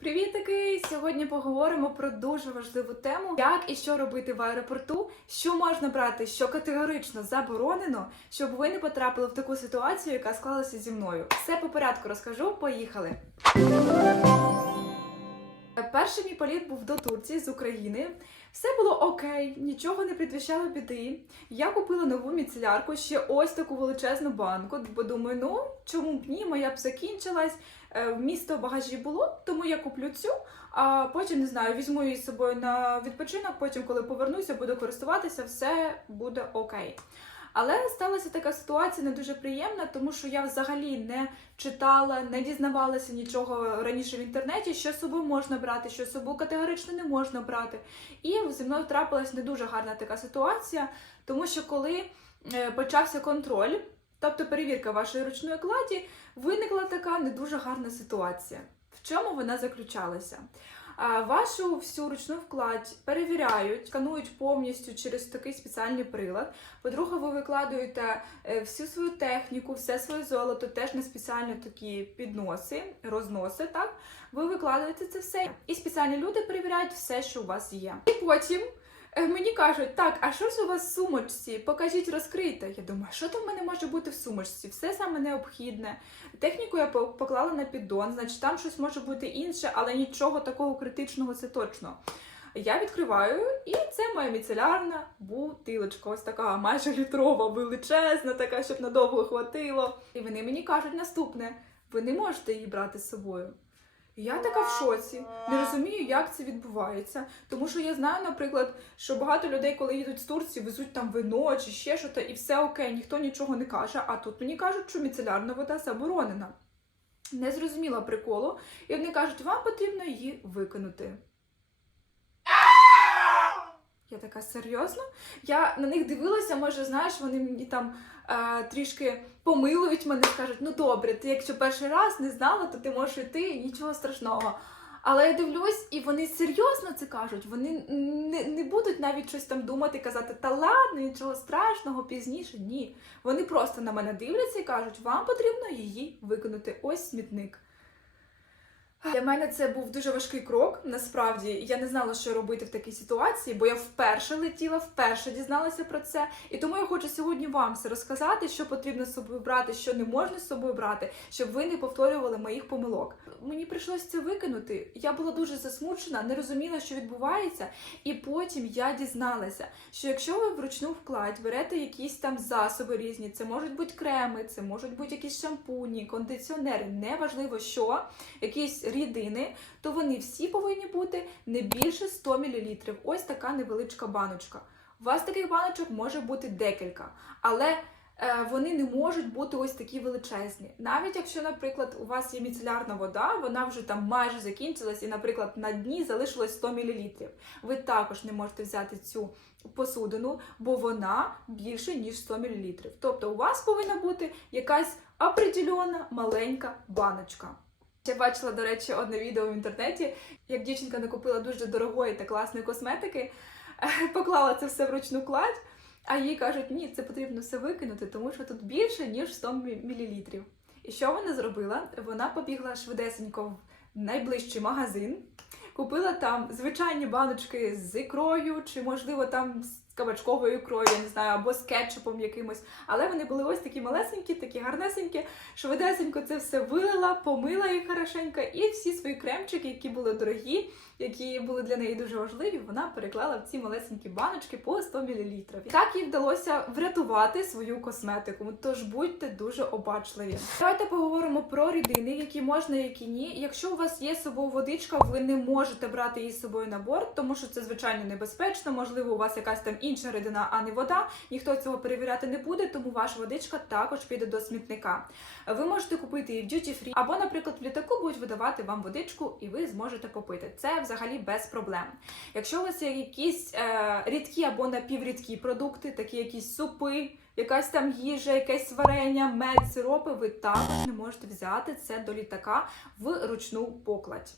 Привітики! Сьогодні поговоримо про дуже важливу тему: як і що робити в аеропорту, що можна брати, що категорично заборонено, щоб ви не потрапили в таку ситуацію, яка склалася зі мною. Все по порядку розкажу. Поїхали. Перший мій політ був до Турції з України. Все було окей, нічого не предвіщало біди. Я купила нову міцелярку, ще ось таку величезну банку, бо думаю, ну чому б ні, моя б закінчилась. Е, місто багажі було, тому я куплю цю, а потім не знаю, візьму її з собою на відпочинок. Потім, коли повернуся, буду користуватися, все буде окей. Але сталася така ситуація не дуже приємна, тому що я взагалі не читала, не дізнавалася нічого раніше в інтернеті, що з собою можна брати, що з собою категорично не можна брати. І зі мною трапилась не дуже гарна така ситуація, тому що коли е, почався контроль, тобто перевірка вашої ручної кладі, виникла така не дуже гарна ситуація. В чому вона заключалася? Вашу всю ручну вкладь перевіряють, сканують повністю через такий спеціальний прилад. По-друге, ви викладуєте е, всю свою техніку, все своє золото теж на спеціальні такі підноси, розноси. Так ви викладаєте це все, і спеціальні люди перевіряють все, що у вас є. І потім. Е, Мені кажуть, так, а що ж у вас в сумочці? Покажіть, розкрийте. Я думаю, що там в мене може бути в сумочці? Все саме необхідне. Техніку я поклала на піддон, значить там щось може бути інше, але нічого такого критичного це точно. Я відкриваю, і це моя міцелярна бутилочка. Ось така майже літрова, величезна, така, щоб надовго хватило. І вони мені кажуть наступне: ви не можете її брати з собою. Я така в шоці, не розумію, як це відбувається. Тому що я знаю, наприклад, що багато людей, коли їдуть з Турції, везуть там вино чи ще щось, і все окей, ніхто нічого не каже. А тут мені кажуть, що міцелярна вода заборонена. Не зрозуміла приколу, і вони кажуть, вам потрібно її викинути. Я така серйозно? Я на них дивилася, може, знаєш, вони мені там е, трішки помилують мене, скажуть, ну добре, ти якщо перший раз не знала, то ти можеш йти, нічого страшного. Але я дивлюсь, і вони серйозно це кажуть. Вони не, не будуть навіть щось там думати, казати, та ладно, нічого страшного, пізніше. Ні. Вони просто на мене дивляться і кажуть, вам потрібно її викинути. Ось смітник. Для мене це був дуже важкий крок. Насправді я не знала, що робити в такій ситуації, бо я вперше летіла, вперше дізналася про це. І тому я хочу сьогодні вам все розказати, що потрібно з собою брати, що не можна з собою брати, щоб ви не повторювали моїх помилок. Мені прийшлося це викинути. Я була дуже засмучена, не розуміла, що відбувається. І потім я дізналася, що якщо ви вручну вкладь берете якісь там засоби різні, це можуть бути креми, це можуть бути якісь шампуні, кондиціонери, неважливо що, якісь рідини, то вони всі повинні бути не більше 100 мл. Ось така невеличка баночка. У вас таких баночок може бути декілька, але е, вони не можуть бути ось такі величезні. Навіть якщо, наприклад, у вас є міцелярна вода, вона вже там майже закінчилась, і, наприклад, на дні залишилось 100 мл. Ви також не можете взяти цю посудину, бо вона більше ніж 100 мл. Тобто у вас повинна бути якась определена маленька баночка. Я бачила, до речі, одне відео в інтернеті, як дівчинка накупила дуже дорогої та класної косметики, поклала це все в ручну кладь, а їй кажуть, ні, це потрібно все викинути, тому що тут більше, ніж 100 мл. І що вона зробила? Вона побігла швидесенько в найближчий магазин, купила там звичайні баночки з ікрою, чи, можливо, там кабачковою ікрою, я не знаю, або з кетчупом якимось. Але вони були ось такі малесенькі, такі гарнесенькі. Швидесенько це все вилила, помила їх хорошенько, і всі свої кремчики, які були дорогі, які були для неї дуже важливі, вона переклала в ці малесенькі баночки по 100 мл. Так їй вдалося врятувати свою косметику. Тож будьте дуже обачливі. Давайте поговоримо про рідини, які можна, які ні. Якщо у вас є з собою водичка, ви не можете брати її з собою на борт, тому що це звичайно небезпечно. Можливо, у вас якась там інша рідина, а не вода. Ніхто цього перевіряти не буде, тому ваша водичка також піде до смітника. Ви можете купити її в duty free, або, наприклад, в літаку будуть видавати вам водичку, і ви зможете попити. Це взагалі без проблем. Якщо у вас є якісь е, рідкі або напіврідкі продукти, такі якісь супи, якась там їжа, якесь варення, мед, сиропи, ви також не можете взяти це до літака в ручну покладь.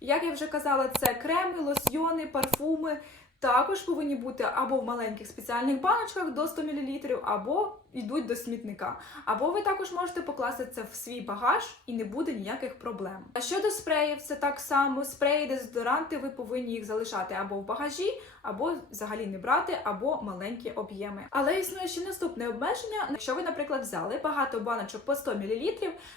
Як я вже казала, це креми, лосьйони, парфуми. Також повинні бути або в маленьких спеціальних баночках до 100 мл, або йдуть до смітника. Або ви також можете покласти це в свій багаж і не буде ніяких проблем. А щодо спреїв, це так само спреї, дезодоранти, ви повинні їх залишати або в багажі, або взагалі не брати, або маленькі об'єми. Але існує ще наступне обмеження. Якщо ви, наприклад, взяли багато баночок по 100 мл,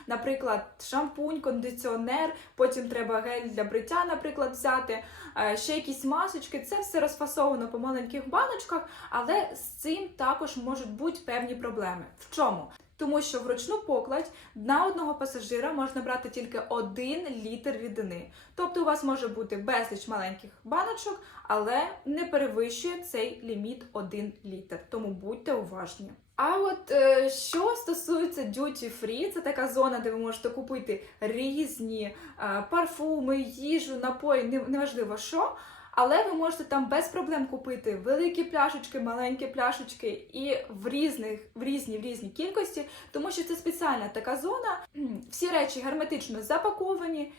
наприклад, шампунь, кондиціонер, потім треба гель для бриття, наприклад, взяти, е, ще якісь масочки, це все розфасовано по маленьких баночках, але з цим також можуть бути певні проблеми. В чому? Тому що вручну покладь на одного пасажира можна брати тільки один літр рідини. Тобто у вас може бути безліч маленьких баночок, але не перевищує цей ліміт 1 літр. Тому будьте уважні. А от е, що стосується duty free, це така зона, де ви можете купити різні е, парфуми, їжу, напої, неважливо що. Але ви можете там без проблем купити великі пляшечки, маленькі пляшечки і в різних в різні в різні кількості, тому що це спеціальна така зона. Всі речі герметично запаковані.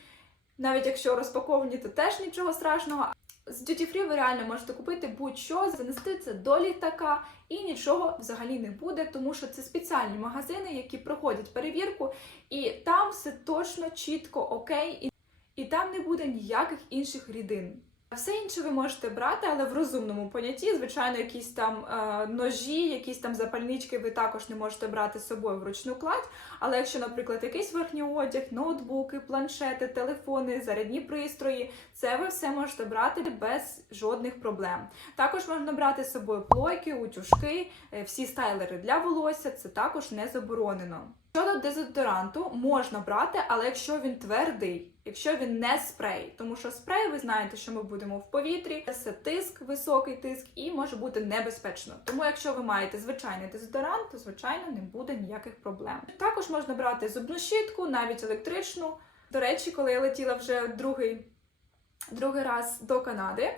Навіть якщо розпаковані, то теж нічого страшного. З Duty Free ви реально можете купити будь-що, занести це до літака, і нічого взагалі не буде, тому що це спеціальні магазини, які проходять перевірку, і там все точно, чітко, окей, і, і там не буде ніяких інших рідин. Все інше ви можете брати, але в розумному понятті, звичайно, якісь там е, ножі, якісь там запальнички ви також не можете брати з собою в ручну кладь. Але якщо, наприклад, якийсь верхній одяг, ноутбуки, планшети, телефони, зарядні пристрої, це ви все можете брати без жодних проблем. Також можна брати з собою плойки, утюжки, е, всі стайлери для волосся, це також не заборонено. Щодо дезодоранту можна брати, але якщо він твердий, якщо він не спрей, тому що спрей, ви знаєте, що ми будемо в повітрі, це тиск, високий тиск, і може бути небезпечно. Тому, якщо ви маєте звичайний дезодорант, то звичайно не буде ніяких проблем. Також можна брати зубну щітку, навіть електричну. До речі, коли я летіла вже другий, другий раз до Канади.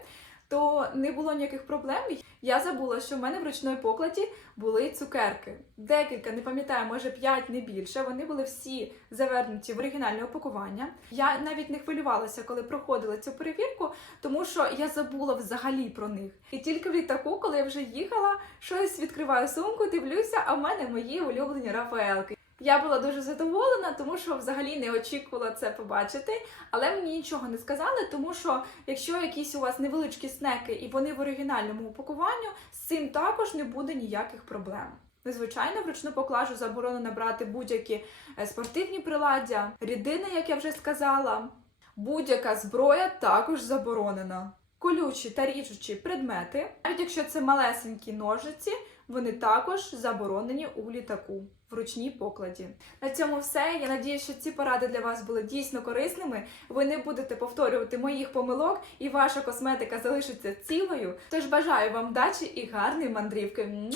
То не було ніяких проблем. Я забула, що в мене в ручної покладі були цукерки. Декілька, не пам'ятаю, може 5, не більше. Вони були всі завернуті в оригінальне опакування. Я навіть не хвилювалася, коли проходила цю перевірку, тому що я забула взагалі про них. І тільки в літаку, коли я вже їхала, щось відкриваю сумку, дивлюся, а в мене мої улюблені рафаелки. Я була дуже задоволена, тому що взагалі не очікувала це побачити, але мені нічого не сказали, тому що якщо якісь у вас невеличкі снеки і вони в оригінальному упакуванню, з цим також не буде ніяких проблем. Ну, Звичайно, вручну поклажу заборонено брати будь-які е, спортивні приладдя, рідини, як я вже сказала. Будь-яка зброя також заборонена. Колючі та ріжучі предмети, навіть якщо це малесенькі ножиці, вони також заборонені у літаку в покладі. На цьому все. Я надію, що ці поради для вас були дійсно корисними. Ви не будете повторювати моїх помилок, і ваша косметика залишиться цілою. Тож бажаю вам вдачі і гарної мандрівки.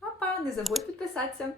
Па-па! Не забудь підписатися.